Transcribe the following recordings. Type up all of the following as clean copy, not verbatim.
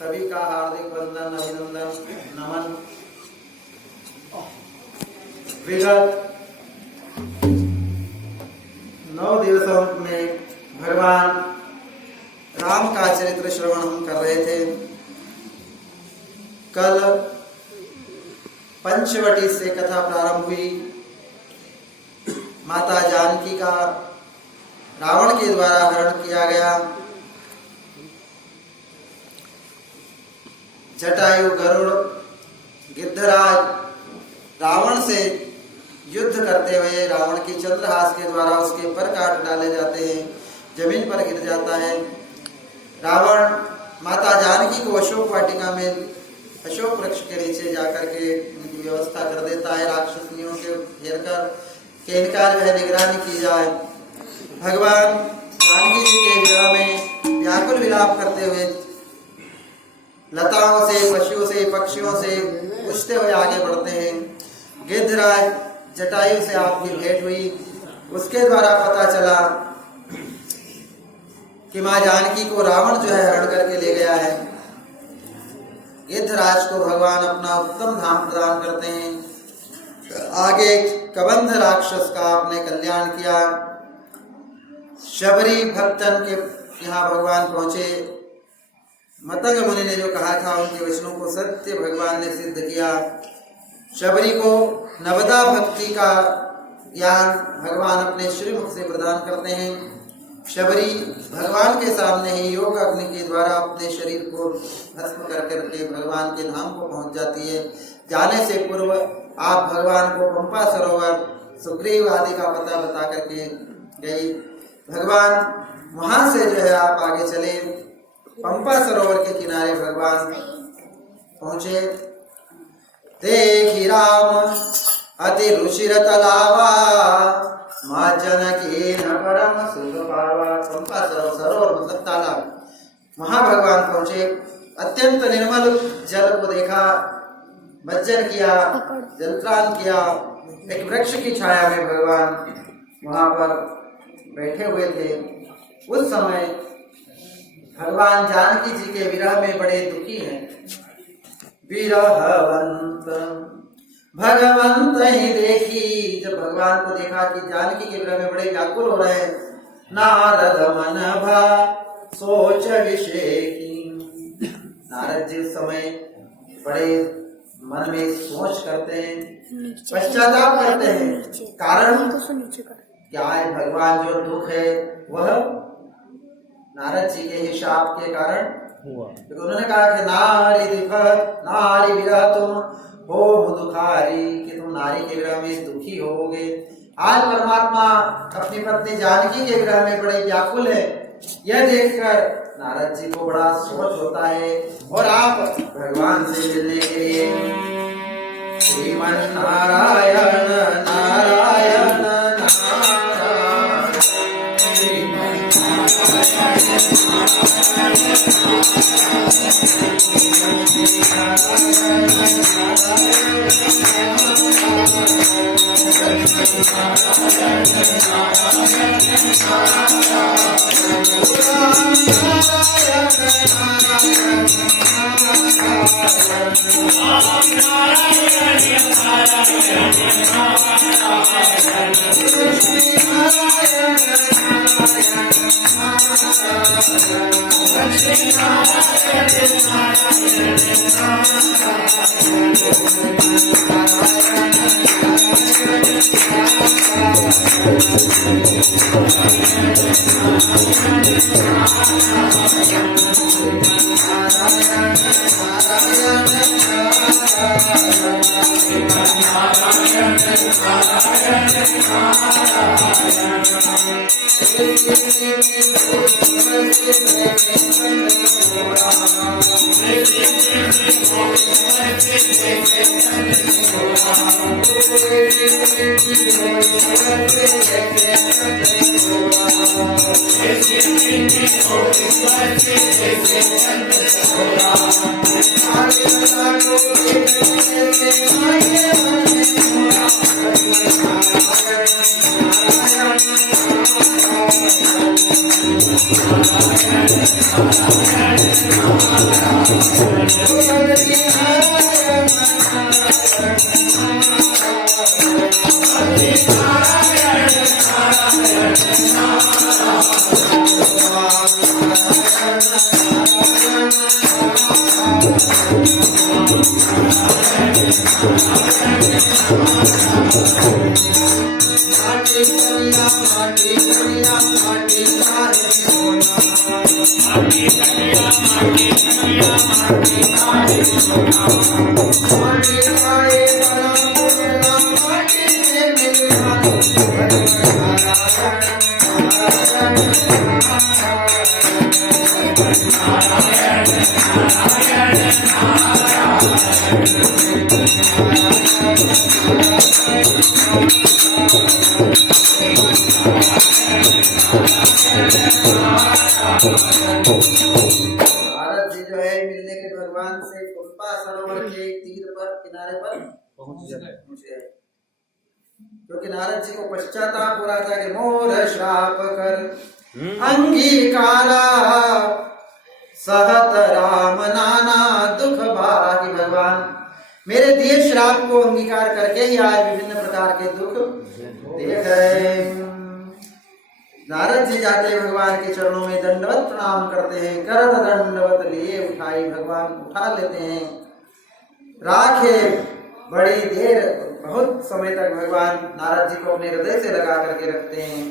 सभी का हार्दिक वंदन, अभिनंदन, नमन। विगत 9 दिवसों में भगवान राम का चरित्र श्रवण हम कर रहे थे। कल पंचवटी से कथा प्रारंभ हुई। माता जानकी का रावण के द्वारा हरण किया गया। जटायु, गरुड़, गिद्धराज रावण से युद्ध करते हुए रावण की चंद्रहास के द्वारा उसके पर काट डाले जाते हैं, जमीन पर गिर जाता है। रावण माता जानकी को अशोक वाटिका में अशोक वृक्ष के नीचे जाकर के उनकी व्यवस्था कर देता है, राक्षसनियों के घेर कर के इनका जो है निगरानी की जाए। भगवान जानकी जी के विरह में व्याकुल विलाप करते हुए लताओं से, पशुओं से, पक्षियों से पूछते हुए आगे बढ़ते हैं। गिद्धराज जटायु से आपकी भेंट हुई, उसके द्वारा पता चला कि मां जानकी को रावण जो है हरण करके ले गया है। गिद्धराज को भगवान अपना उत्तम धाम प्रदान करते हैं। आगे कबंध राक्षस का आपने कल्याण किया। शबरी भक्तन के यहाँ भगवान पहुंचे। मतंग मुनि ने जो कहा था उनके वचनों को सत्य भगवान ने सिद्ध किया। शबरी को नवदा भक्ति का ज्ञान भगवान अपने श्रीमुख से प्रदान करते हैं। शबरी भगवान के सामने ही योग अग्नि के द्वारा अपने शरीर को भस्म कर करके भगवान के धाम को पहुंच जाती है। जाने से पूर्व आप भगवान को पंपा सरोवर सुग्रीव आदि का पता बता करके गई। भगवान वहां से जो है आप आगे चले। पंपा सरोवर के किनारे भगवान पहुंचे। देखी राम अति रुचिर तलावा, मां जनकी न परम सुख पावा। पंपा सरोवर मतलब तालाब, वहां भगवान पहुंचे। अत्यंत निर्मल जल को देखा, भजन किया, जलत्रान किया। एक वृक्ष की छाया में भगवान वहां पर बैठे हुए थे। उस समय भगवान जानकी जी के विरह में बड़े दुखी हैं। विरहवंत भगवंत ही देखी, जब भगवान को देखा कि जानकी के विरह में बड़े व्याकुल हो रहे हैं। नारद मन भा सोच विषेकी, नारद जी उस समय बड़े मन में सोच करते हैं, पश्चाताप करते हैं। कारण क्या है? भगवान जो दुख है वह नारद जी के ही शाप के कारण हुआ। तो उन्होंने कहा कि नारी विरह तुम हो दुखारी, कि तुम नारी के विरह में दुखी होगे। आज परमात्मा अपनी पत्नी जानकी के विरह में बड़े व्याकुल है। यह देखकर नारद जी को बड़ा सोच होता है और आप भगवान से मिलने के लिए श्रीमन नारायण नारायण Thank you. नारद जी जो है मिलने के भगवान से कुंपा सरोवर के तीर पर किनारे पर पहुंचे, क्योंकि नारद जी को पश्चाताप हो रहा था कि मोर श्राप कर अंगीकारा सहत राम नाना दुख भागी। भगवान मेरे दिए श्राप को अंगीकार करके ही आज विभिन्न प्रकार के दुख देख रहे हैं। नारद जी जाते भगवान के चरणों में दंडवत प्रणाम करते हैं, कर दंडवत लिए उठाई, भगवान उठा लेते हैं, राखे बड़ी देर बहुत समय तक भगवान नारद जी को अपने हृदय से लगा करके रखते हैं।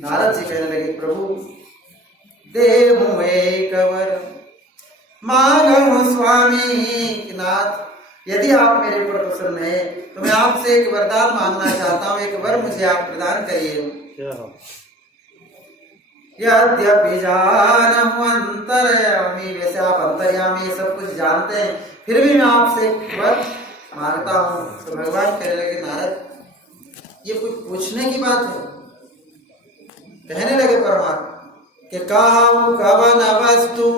नारद जी कहने लगे प्रभु देहु एक वर मांगो स्वामी नाथ, यदि आप मेरे ऊपर प्रसन्न है तो मैं आपसे एक वरदान मांगना चाहता हूँ, एक वर मुझे आप प्रदान करिए। यद्यपि जानहु अंतर्यामी, वैसे आप अंतर्यामी सब कुछ जानते हैं, फिर भी मैं आपसे एक वर मांगता हूँ। तो भगवान कहने लगे नारद ये कुछ पूछने की बात है? कहने लगे परमात्मा कि कहूँ कवन वस्तु,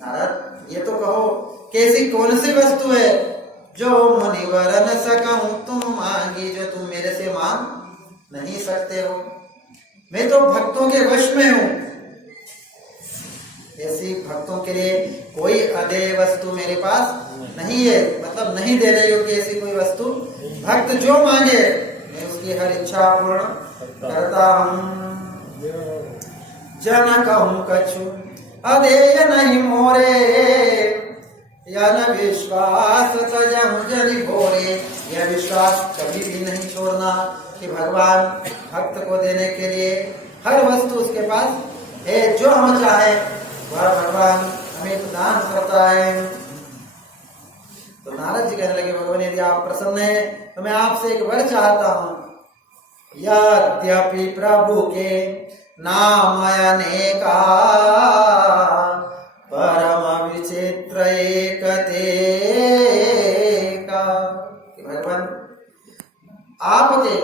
नारद ये तो कहो कैसी कौन सी वस्तु है जो मुनिवर न सकूं तुम मांगी, जो तुम मेरे से मांग नहीं सकते हो। मैं तो भक्तों के वश में हूँ, ऐसी भक्तों के लिए कोई अदेय वस्तु मेरे पास नहीं है, मतलब नहीं देने योग्य ऐसी कोई वस्तु। भक्त जो मांगे मैं उसकी हर इच्छा पूर्ण करता हूँ। जन कहूँ कछु अदेय नहीं मोरे, यन विश्वास सजहु जनि भोरे। यह विश्वास कभी भी नहीं छोड़ना कि भगवान भक्त को देने के लिए हर वस्तु उसके पास है, जो हम चाहे वह भगवान हमें प्रदान करता है। तो नारद जी कहने लगे भगवान यदि आप प्रसन्न हैं तो मैं आपसे एक वर चाहता हूँ। यद्यपि प्रभु के नाम अनेका परम विचित्र एक तेका, भगवान आपके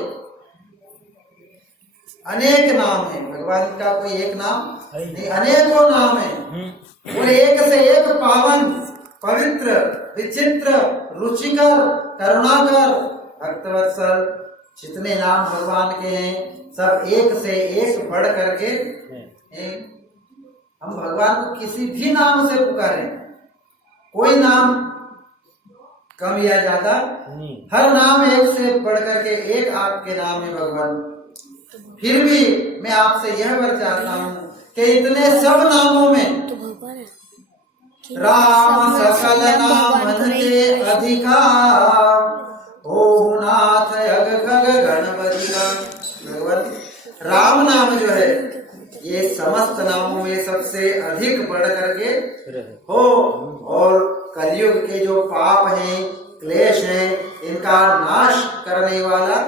अनेक नाम है, भगवान का कोई एक नाम नहीं, अनेकों नाम है और एक से एक पावन पवित्र विचित्र रुचिकर करुणाकर भक्तवत्सल जितने नाम भगवान के हैं सब एक से एक बढ़ करके हैं। हम भगवान को किसी भी नाम से पुकारें, कोई नाम कम या ज्यादा, हर नाम एक से बढ़ करके एक आपके नाम है भगवान। फिर भी मैं आपसे यह वर चाहता हूँ कि इतने सब नामों में राम सकल नाम के अधिकार, ओम नाथ अग खग गणपति का। भगवान राम नाम जो है ये समस्त नामों में सबसे अधिक बढ़ करके हो और कलयुग के जो पाप हैं क्लेश हैं इनका नाश करने वाला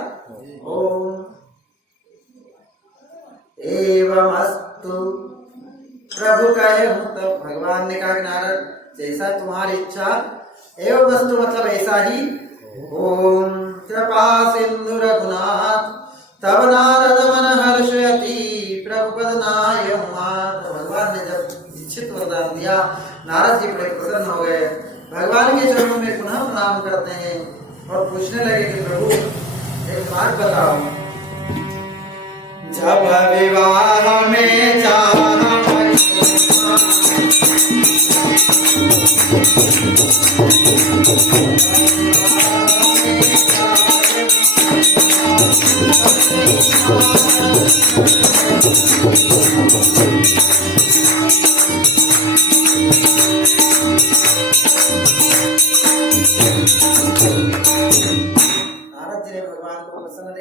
हो। एवं अस्तु प्रभु कहे हूँ, तब भगवान ने कहा नारद जैसा तुम्हारी इच्छा, एवं वस्तु मतलब ऐसा ही। ओम कृपा सिंधु रघुनाथ तब नारद मन हर्षयति प्रभुपद नाय। भगवान ने जब इच्छित वरदान दिया नारद जी बड़े प्रसन्न हो गए, भगवान के चरणों में पुनः प्रणाम करते हैं और पूछने लगे कि प्रभु एक बात बताओ, जब विवाह में चाह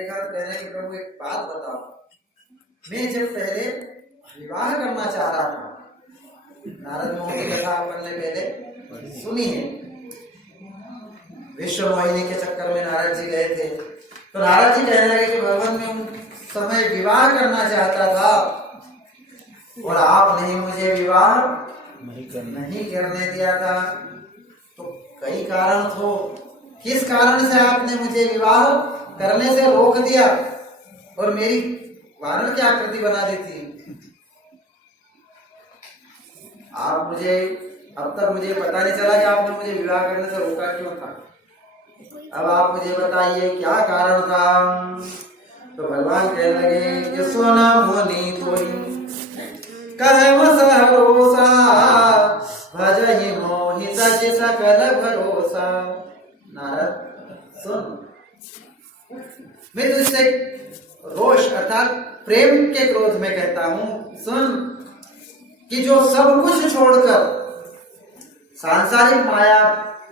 देखा तो कहने कि प्रभु एक बात बताओ, मैं जब पहले विवाह करना चाह रहा था, नारद मोहिनी कथा अपन ने पहले सुनी है, विश्व मोहिनी के चक्कर में नारद जी गए थे, तो नारद जी कहने लगे कि भगवान मैं उस समय विवाह करना चाहता था और आपने मुझे विवाह नहीं करने दिया था। तो कई कारण तो, किस कारण से आपने मुझे विवाह करने से रोक दिया और मेरी वानर की आकृति बना दी थी? आप मुझे, अब तक मुझे पता नहीं चला कि आपने मुझे विवाह करने से रोका क्यों था। अब आप मुझे बताइए क्या कारण था। तो भगवान कहने लगे कि सोना मुनि तोई कहम सहरोसा भजहि मोहि सच सकल भरोसा। नारद सुन, मैं तुझसे रोष अर्थात प्रेम के क्रोध में कहता हूं, सुन कि जो सब कुछ छोड़कर, सांसारिक माया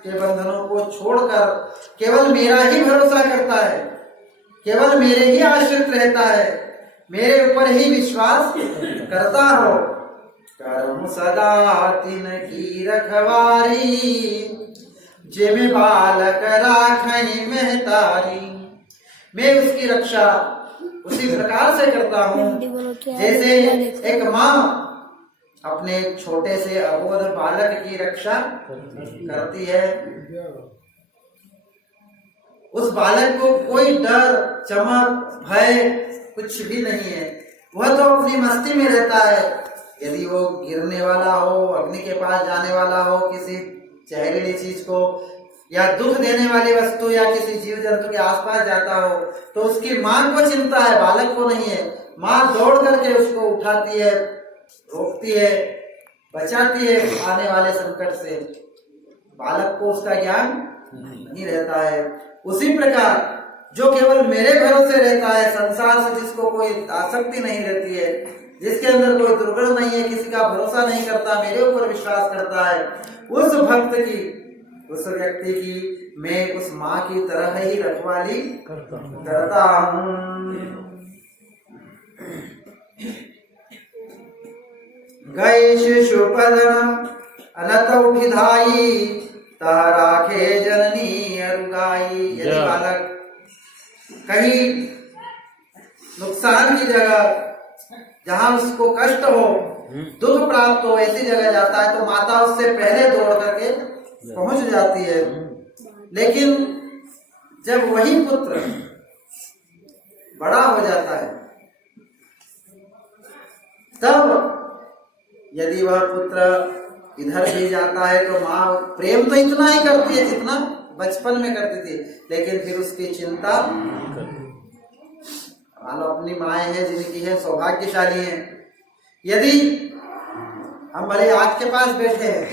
के बंधनों को छोड़कर केवल मेरा ही भरोसा करता है, केवल मेरे ही आश्रित रहता है, मेरे ऊपर ही विश्वास करता हो, करम सदा तिन की रखवारी, जिम बालक राखई महतारी। मैं उसकी रक्षा उसी प्रकार से करता हूँ जैसे एक माँ अपने छोटे से अबोध बालक की रक्षा करती है। उस बालक को कोई डर, चमक, भय कुछ भी नहीं है, वह तो अपनी मस्ती में रहता है। यदि वो गिरने वाला हो, अग्नि के पास जाने वाला हो, किसी जहरीली चीज को या दुख देने वाली वस्तु या किसी जीव जंतु के आसपास जाता हो, तो उसकी मां को चिंता है, बालक को नहीं है। मां दौड़ करके उसको उठाती है, रोकती है, बचाती है आने वाले संकट से। बालक को उसका ज्ञान नहीं रहता है। उसी प्रकार जो केवल मेरे भरोसे रहता है, संसार से जिसको कोई आसक्ति नहीं रहती है, जिसके अंदर कोई दुर्गुण नहीं है, किसी का भरोसा नहीं करता, मेरे ऊपर विश्वास करता है, उस भक्त की, उस व्यक्ति की मैं उस माँ की तरह ही रखवाली करता हूँ। गए शिशुपदन अनत उठिधाई, ता राखे जननी अरुगाई। यदि बालक कहीं नुकसान की जगह, जहां उसको कष्ट हो, दुख प्राप्त हो, ऐसी जगह जाता है तो माता उससे पहले दौड़ करके पहुंच जाती है। लेकिन जब वही पुत्र बड़ा हो जाता है, तब यदि वह पुत्र इधर भी जाता है तो माँ प्रेम तो इतना ही करती है जितना बचपन में करती थी, लेकिन फिर उसकी चिंता, मान लो अपनी माएँ हैं जिनकी है सौभाग्यशाली हैं, यदि हम भले आग के पास बैठे हैं,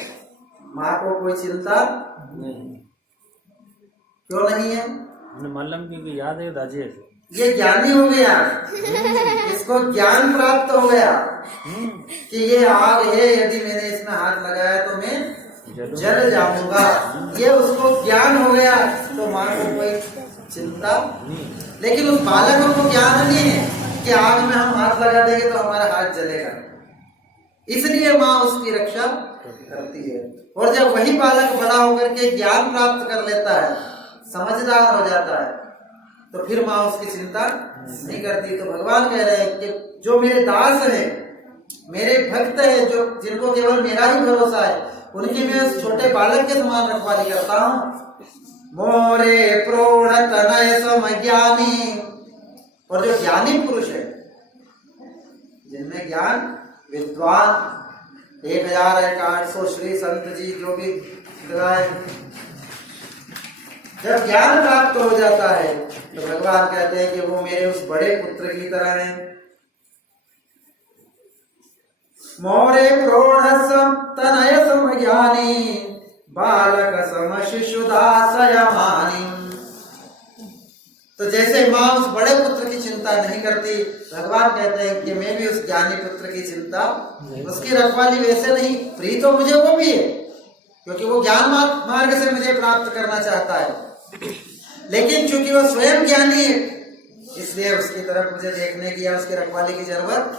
माँ को कोई चिंता नहीं। क्यों नहीं है? मालूम क्योंकि याद है दाजी, ये ज्ञानी हो गया, इसको ज्ञान प्राप्त हो गया कि ये आग है, यदि मैंने इसमें हाथ लगाया तो मैं जल जाऊंगा। ये उसको ज्ञान हो गया, तो माँ को कोई चिंता नहीं। लेकिन उस बालक को ज्ञान नहीं है कि आग में हम हाथ लगा देंगे तो हमारा हाथ जलेगा, इसलिए माँ उसकी रक्षा करती है। और जब वही बालक बड़ा होकर के ज्ञान प्राप्त कर लेता है, समझदार हो जाता है, तो फिर माँ उसकी चिंता नहीं करती। तो भगवान कह रहे हैं कि जो मेरे दास है, मेरे भक्त है, जो जिनको केवल मेरा ही भरोसा है, उनकी मैं उस छोटे बालक के समान रखवाली करता हूँ। मोरे प्रोढ़ तनय सम ज्ञानी। और जो ज्ञानी पुरुष है, जिनमें ज्ञान, विद्वान 1000-800 श्री संत जी जो भी गाए, जब ज्ञान प्राप्त हो जाता है तो भगवान कहते हैं कि वो मेरे उस बड़े पुत्र की तरह है। मोरे प्रोढ़ तनय सम ज्ञानी, बालक सम शिशुदास यमानी। तो जैसे माँ उस बड़े पुत्र की चिंता नहीं करती, भगवान कहते हैं कि मैं भी उस ज्ञानी पुत्र की चिंता, उसकी रखवाली वैसे नहीं, प्रिय तो मुझे वो भी है, क्योंकि वो ज्ञान मार्ग से मुझे प्राप्त करना चाहता है। लेकिन चूंकि वह स्वयं ज्ञानी है, इसलिए उसकी तरफ मुझे देखने की या उसकी रखवाली की जरूरत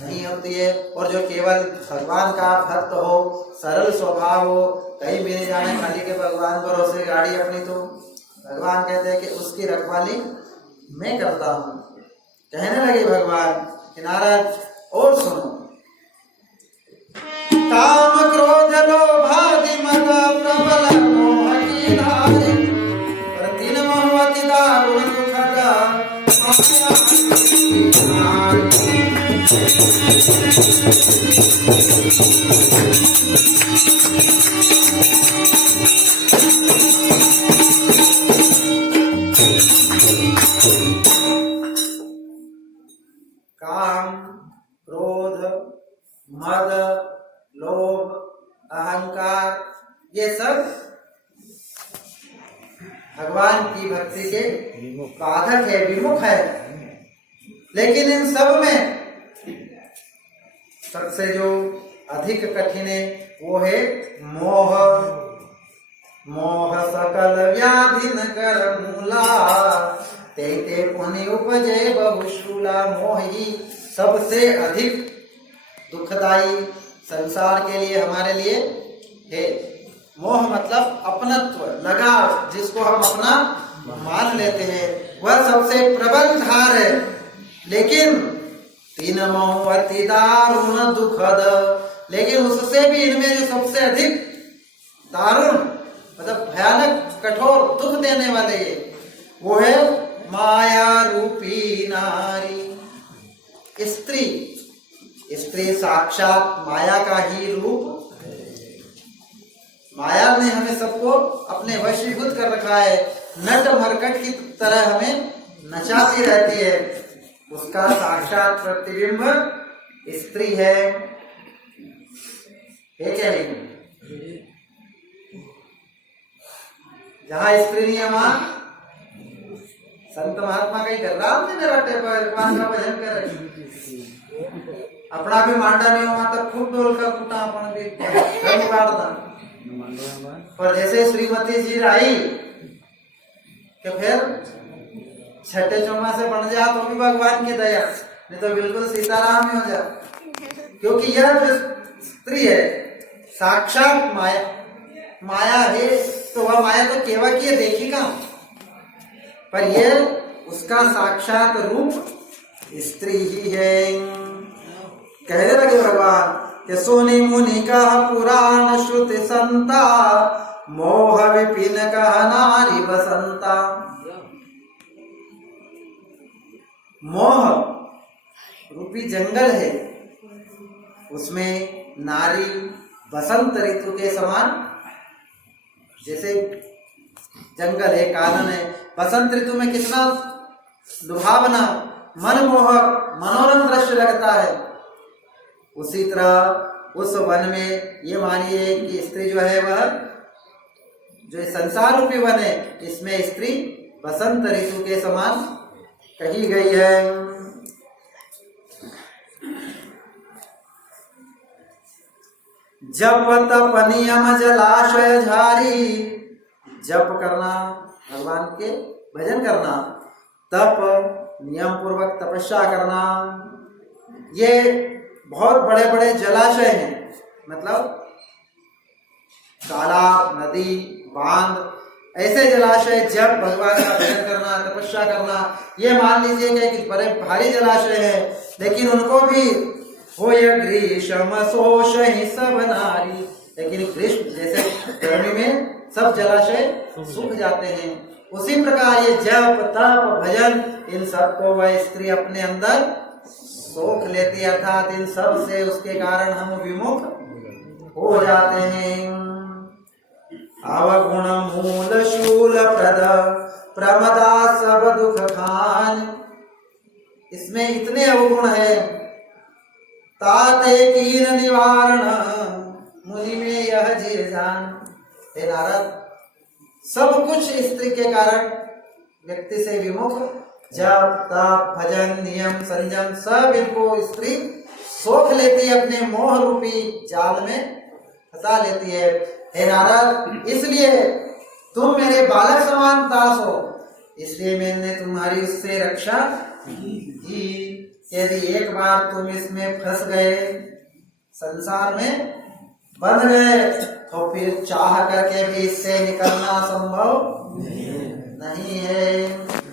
नहीं होती है। और जो केवल भगवान का भक्त हो, सरल स्वभाव हो, कहीं भी नहीं जाने खाली के भगवान भरोसे गाड़ी अपनी, तो भगवान कहते हैं कि उसकी रखवाली मैं करता हूँ। कहने लगे भगवान कि नारद और सुनो, काम क्रोध लोभादि मद प्रबल मोह की धारे, पर तीन मोह अति दारुण दुखद माया की नारी। काम, क्रोध, मद, लोभ, अहंकार, ये सब भगवान की भक्ति के बाधक है, विमुख है। लेकिन इन सब में सबसे जो अधिक कठिन है वो है मोह। मोह सकल व्याधि न कर मूला, ते ते पुनि उपजे बहुशूला। मोह ही सबसे अधिक दुखदाई संसार के लिए, हमारे लिए है। मोह मतलब अपनत्व, लगाव, जिसको हम अपना मान लेते हैं, वह सबसे प्रबल धार है। लेकिन तीन मोह अति दारुण दुखद, लेकिन उससे भी इनमें जो सबसे अधिक दारुण मतलब भयानक कठोर दुख देने वाले वो है माया रूपी नारी। स्त्री, स्त्री साक्षात माया का ही रूप। माया ने हमें सबको अपने वशीभूत कर रखा है, नट मरकट की तरह हमें नचाती रहती है। उसका साक्षात प्रतिबिंब स्त्री है क्या नहीं? जहां स्त्री नहीं है वहां संत महात्मा कहीं कर रहा हमने मेरा भगवान का भजन कर रही, अपना भी मांडा नहीं हुआ तब खूब डोल का कूटा अपन भी पर जैसे श्रीमती जी आई कि फिर छठे चौमा से बन जा तो भी भगवान की दया, नहीं तो बिल्कुल सीताराम ही हो जा। क्योंकि यह जो स्त्री है साक्षात माया, माया है तो वह माया तो केवल की देखी कहां, पर यह उसका साक्षात रूप स्त्री ही है। कहने लगे भगवान कि सोनी मुनि का पुराण श्रुति संता, मोह विपिन का नारी बसंता। मोह रूपी जंगल है, उसमें नारी बसंत ऋतु के समान, जैसे जंगल है, कानन है, बसंत ऋतु में कितना लुभावना, मनमोहक, मनोरम दृश्य लगता है। उसी तरह उस वन में ये मानिए कि स्त्री जो है वह जो संसार रूपी वन है, इसमें स्त्री बसंत ऋतु के समान कही गई है। जप तप नियम जलाशय झारी, जप करना, भगवान के भजन करना, तप नियम पूर्वक तपस्या करना, ये बहुत बड़े बड़े जलाशय हैं, मतलब तालाब, नदी, बांध, ऐसे जलाशय जब भगवान का भजन करना, तपस्या करना, ये मान लीजिए कि बड़े भारी जलाशय है, लेकिन उनको भी हो ग्रीष्म शोष ही सब नारी, लेकिन ग्रीष्म जैसे गर्मी में सब जलाशय सूख जाते हैं, उसी प्रकार ये जप तप भजन इन सबको वह स्त्री अपने अंदर सोख लेती है, अर्थात इन सब से उसके कारण हम विमुख हो जाते हैं। अवगुण मूल शूल प्रद प्रमदा सब दुख खान, इसमें इतने अवगुण है, ताते कीन निवारण मुनि में यह जी जान। हे नारद, सब कुछ स्त्री के कारण व्यक्ति से विमुख, जप तप भजन नियम संयम सब इनको स्त्री सोख लेती है, अपने मोह रूपी जाल में फंसा लेती है। हे नारद, इसलिए तुम मेरे बालक समान दास हो, इसलिए मैंने तुम्हारी उससे रक्षा की। यदि एक बार तुम इसमें फंस गए, संसार में बंध गए, तो फिर चाह करके भी इससे निकलना संभव नहीं है।